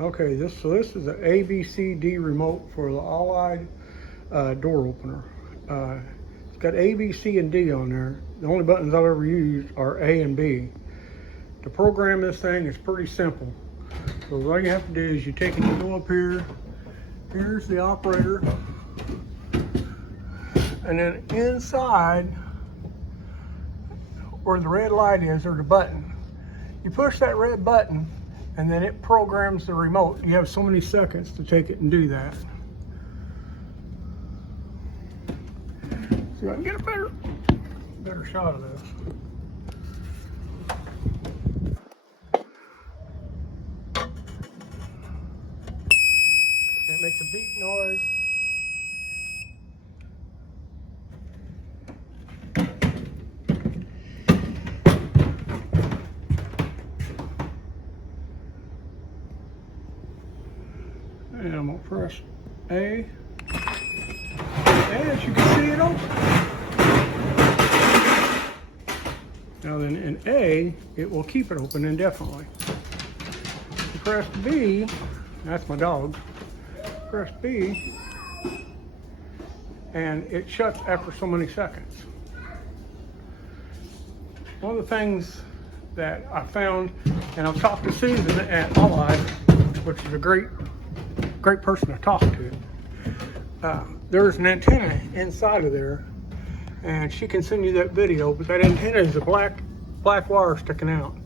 Okay, this is an ABCD remote for the Olide door opener. It's got A, B, C, and D on there. The only buttons I've ever used are A and B. To program this thing is pretty simple. So all you have to do is you take it, you go up here, here's the operator, and then inside where the red light is, there's a button. You push that red button and then it programs the remote. You have so many seconds to take it and do that. See if I can get a better shot of this. It makes a beep noise. And I'm gonna press A. And as you can see, it opens. Now then in A, it will keep it open indefinitely. You press B, that's my dog. Press B, and it shuts after so many seconds. One of the things that I found, and I've talked to Susan at Olide, which is a great person to talk to. There's an antenna inside of there, and she can send you that video, but that antenna is a black wire sticking out.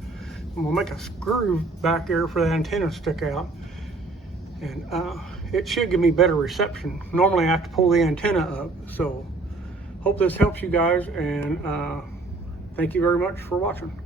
I'm gonna make a screw back there for the antenna to stick out, and it should give me better reception. Normally I have to pull the antenna up, so hope this helps you guys, and thank you very much for watching.